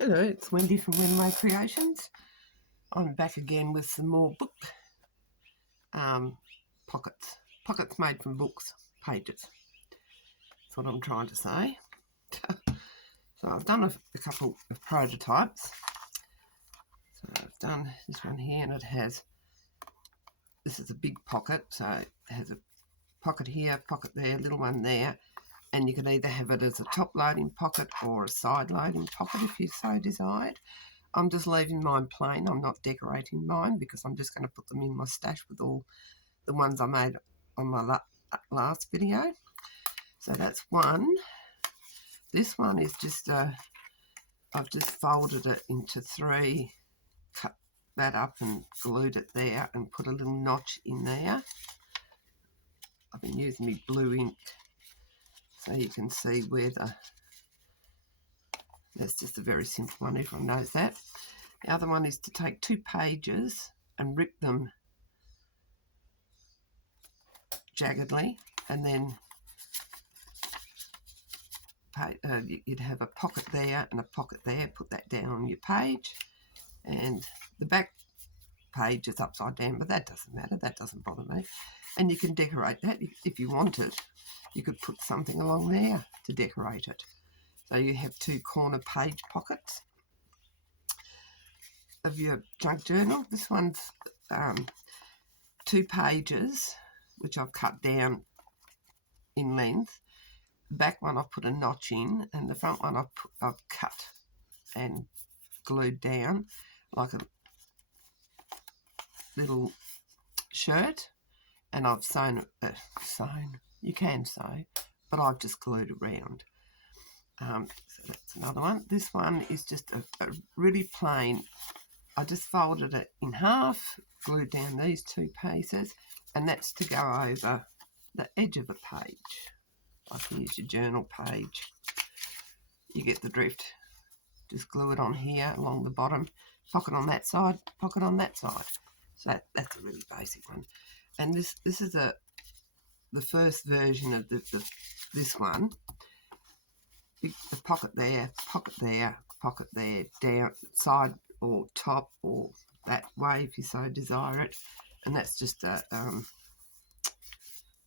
Hello, it's Wendy from Wenway Creations. I'm back again with some more book pockets. Pockets made from books, pages. That's what I'm trying to say. So I've done a couple of prototypes. So I've done this one here, and this is a big pocket, so it has a pocket here, pocket there, little one there, and you can either have it as a top loading pocket or a side loading pocket if you so desired. I'm just leaving mine plain. I'm not decorating mine because I'm just going to put them in my stash with all the ones I made on my last video. So that's one. This one is just I've just folded it into three, cut that up and glued it there and put a little notch in there. I've been using my blue ink so you can see where that's just a very simple one, everyone knows that. The other one is to take 2 pages and rip them jaggedly, and then you'd have a pocket there and a pocket there. Put that down on your page, and the back page is upside down, but that doesn't matter, that doesn't bother me. And you can decorate that if you wanted. You could put something along there to decorate it. So you have 2 corner page pockets of your junk journal. This one's 2 pages, which I've cut down in length. The back one I've put a notch in, and the front one I've cut and glued down like a little shirt, and I've sewn, you can sew, but I've just glued around. So that's another one. This one is just a really plain, I just folded it in half, glued down these 2 pieces, and that's to go over the edge of a page. Like here's your journal page. You get the drift. Just glue it on here along the bottom, pocket on that side, pocket on that side. So that's a really basic one. And this is the first version of this one. The pocket there, pocket there, pocket there, down, side or top or that way if you so desire it. And that's just an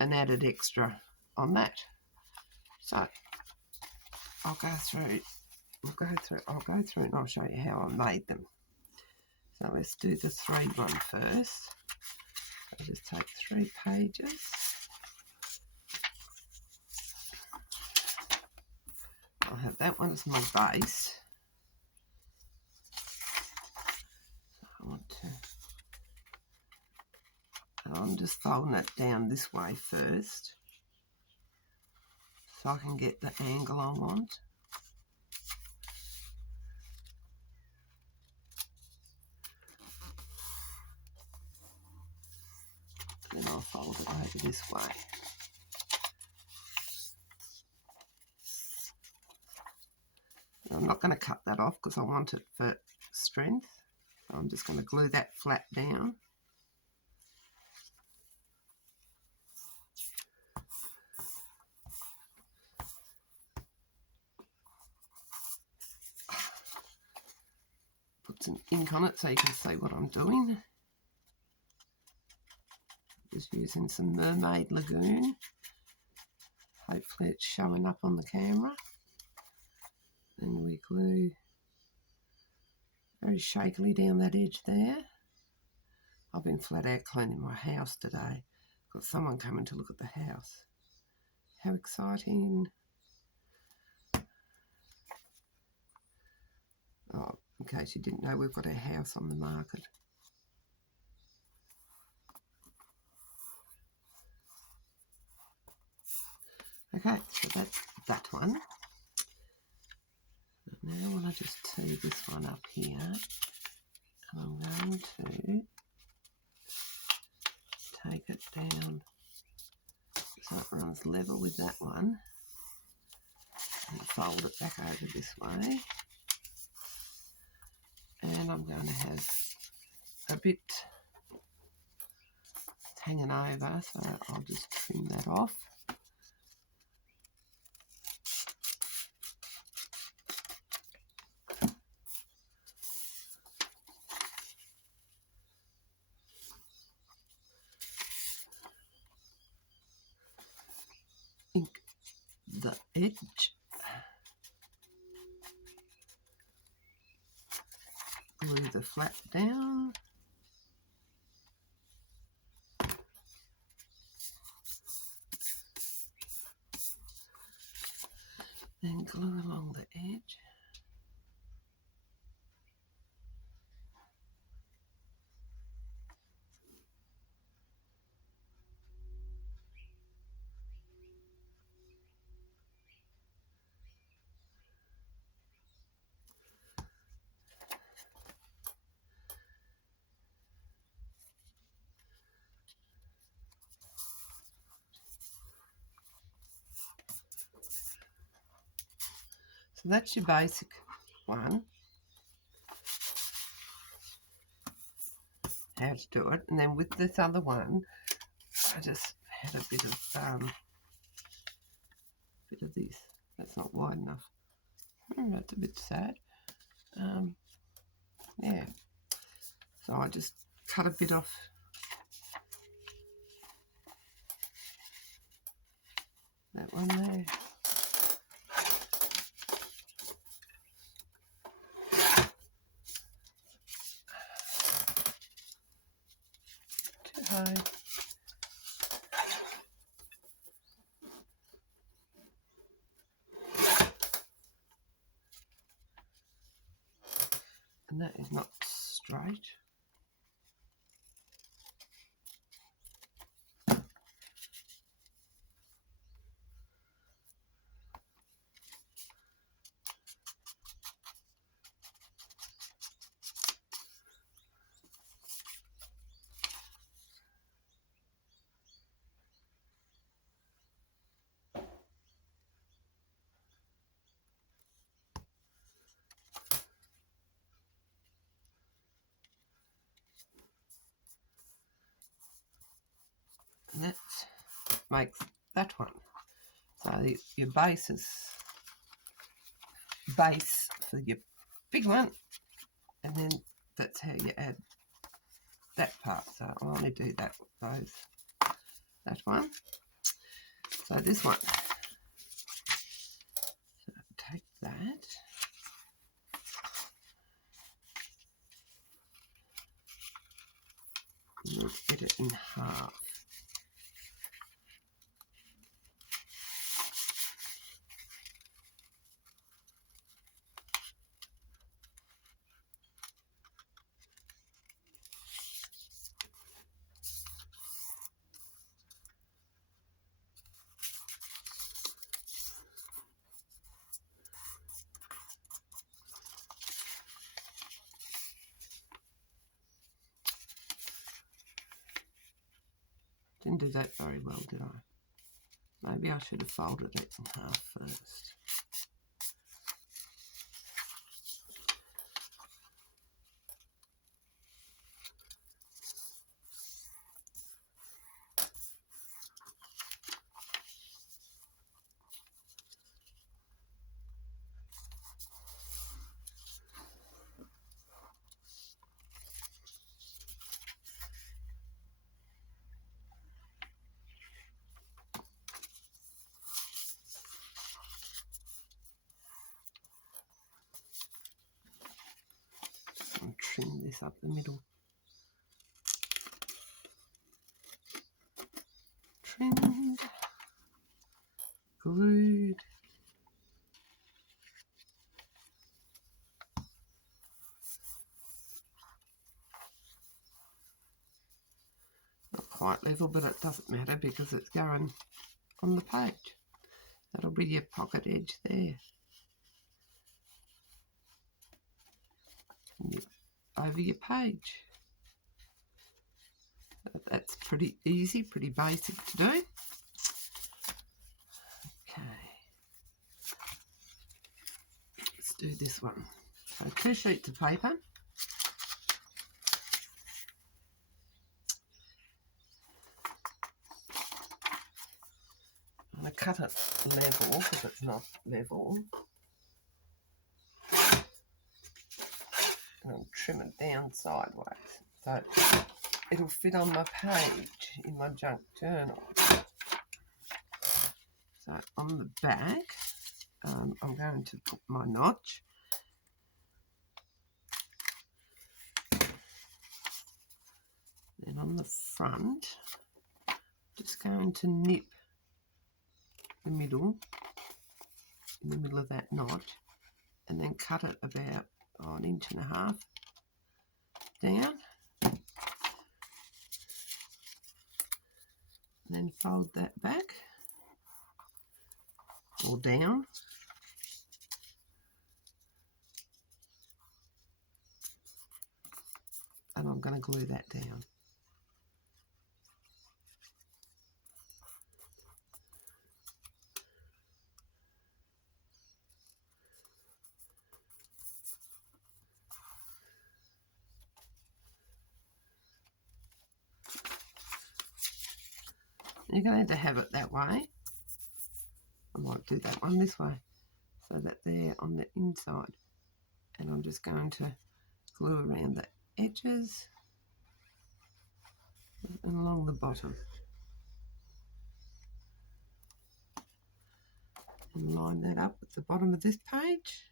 added extra on that. So I'll go through and I'll show you how I made them. So let's do the 3 one first. I'll just take 3 pages. I'll have that one as my base. So I'm just folding it down this way first so I can get the angle I want. Then I'll fold it over this way. I'm not going to cut that off because I want it for strength. So I'm just going to glue that flat down. Put some ink on it so you can see what I'm doing. Just using some Mermaid Lagoon. Hopefully it's showing up on the camera. Then we glue very shakily down that edge there. I've been flat out cleaning my house today. Got someone coming to look at the house. How exciting. Oh, in case you didn't know, we've got our house on the market. Okay, so that's that one. Now I want to just tee this one up here, and I'm going to take it down so it runs level with that one, and fold it back over this way. And I'm going to have a bit hanging over, so I'll just trim that off. edge. Glue the flap down. Then glue along the edge. So that's your basic one, how to do it. And then with this other one, I just had a bit of this. That's not wide enough. That's a bit sad. Yeah. So I just cut a bit off that one there. Too high. And that is not straight. And that makes that one. So your base for your big one, and then that's how you add that part. So I only do that one. So this one. So take that. And let's get it in half. Didn't do that very well, did I? Maybe I should have folded it in half first. And trim this up the middle. Trimmed, glued. Not quite level, but it doesn't matter because it's going on the page. That'll be your pocket edge there. And over your page. That's pretty easy, pretty basic to do. Okay. Let's do this one. So 2 sheets of paper. I'm going to cut it level because it's not level. And I'll trim it down sideways. So it'll fit on my page in my junk journal. So on the back, I'm going to put my notch. Then on the front, just going to nip the middle, in the middle of that notch, and then cut it about 1.5 inches down. And then fold that back or down. And I'm going to glue that down. You're going to have it that way. I might do that one this way, so that they're on the inside. And I'm just going to glue around the edges and along the bottom. And line that up at the bottom of this page.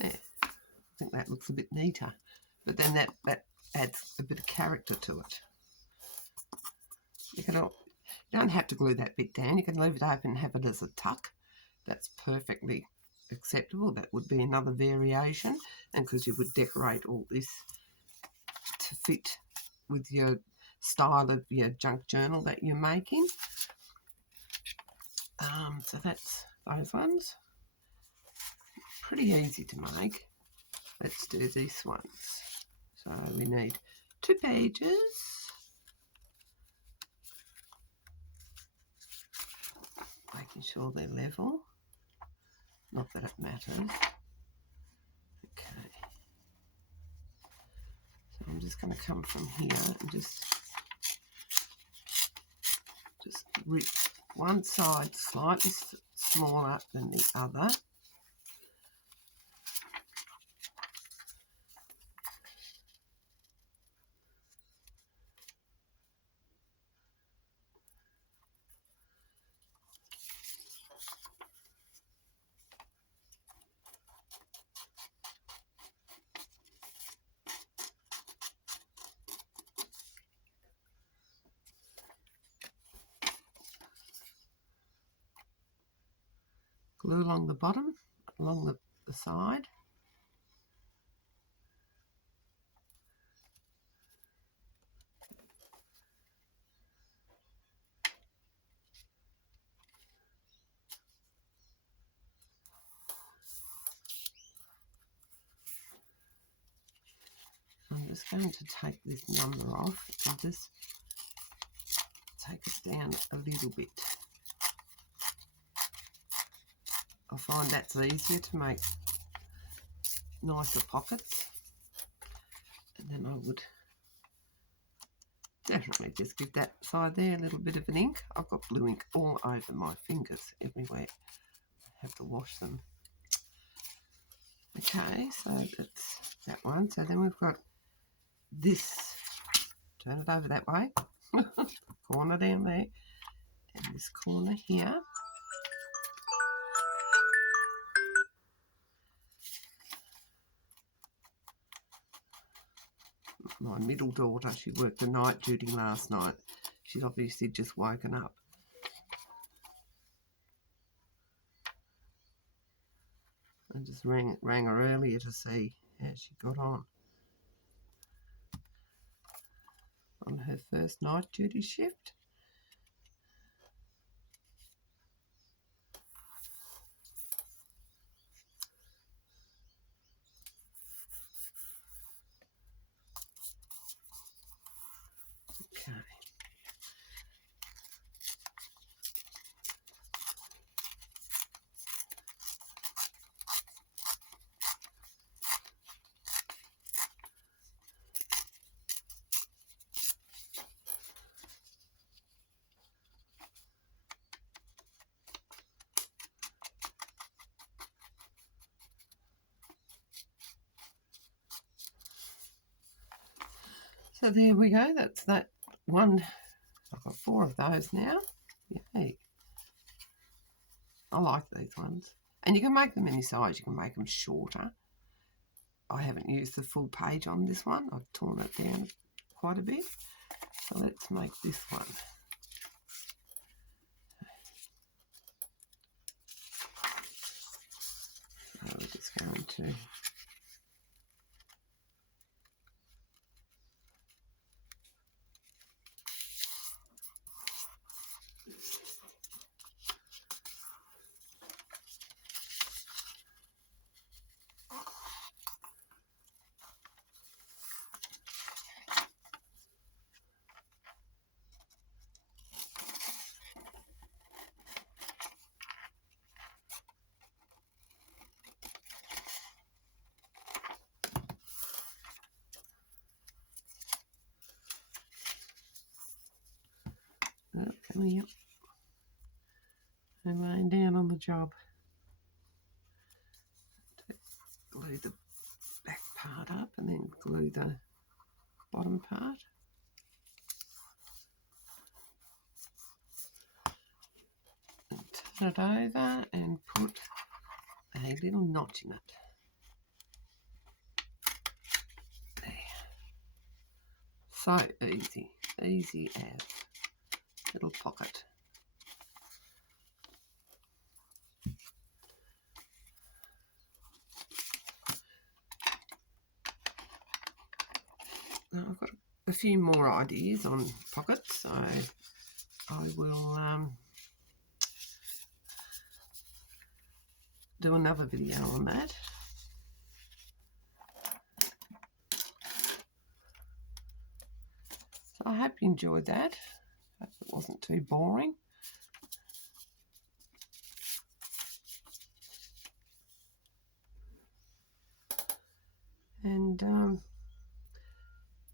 There, I think that looks a bit neater, but then that adds a bit of character to it. You don't have to glue that bit down. You can leave it open and have it as a tuck. That's perfectly acceptable. That would be another variation, and because you would decorate all this to fit with your style of your junk journal that you're making. So that's those ones. Pretty easy to make. Let's do these ones. So we need 2 pages. Making sure they're level. Not that it matters. Okay. So I'm just going to come from here and just rip one side slightly smaller than the other. Glue along the bottom, along the side. I'm just going to take this number off and just take it down a little bit. I find that's easier to make nicer pockets. And then I would definitely just give that side there a little bit of an ink. I've got blue ink all over my fingers everywhere. I have to wash them. Okay, so that's that one. So then we've got this. Turn it over that way. Corner down there. And this corner here. My middle daughter, she worked the night duty last night. She's obviously just woken up. I just rang her earlier to see how she got on her first night duty shift. Okay. So there we go. That's that one. I've got 4 of those now. Yay. I like these ones. And you can make them any size. You can make them shorter. I haven't used the full page on this one. I've torn it down quite a bit. So let's make this one. So we're just going to come here and laying down on the job. Glue the back part up and then glue the bottom part. And turn it over and put a little notch in it. There. So easy, easy as little pocket. Now I've got a few more ideas on pockets, so I will do another video on that. So I hope you enjoyed that. Hope it wasn't too boring. And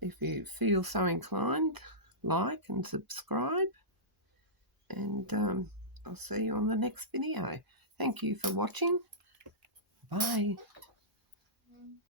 if you feel so inclined, like and subscribe. And I'll see you on the next video. Thank you for watching. Bye.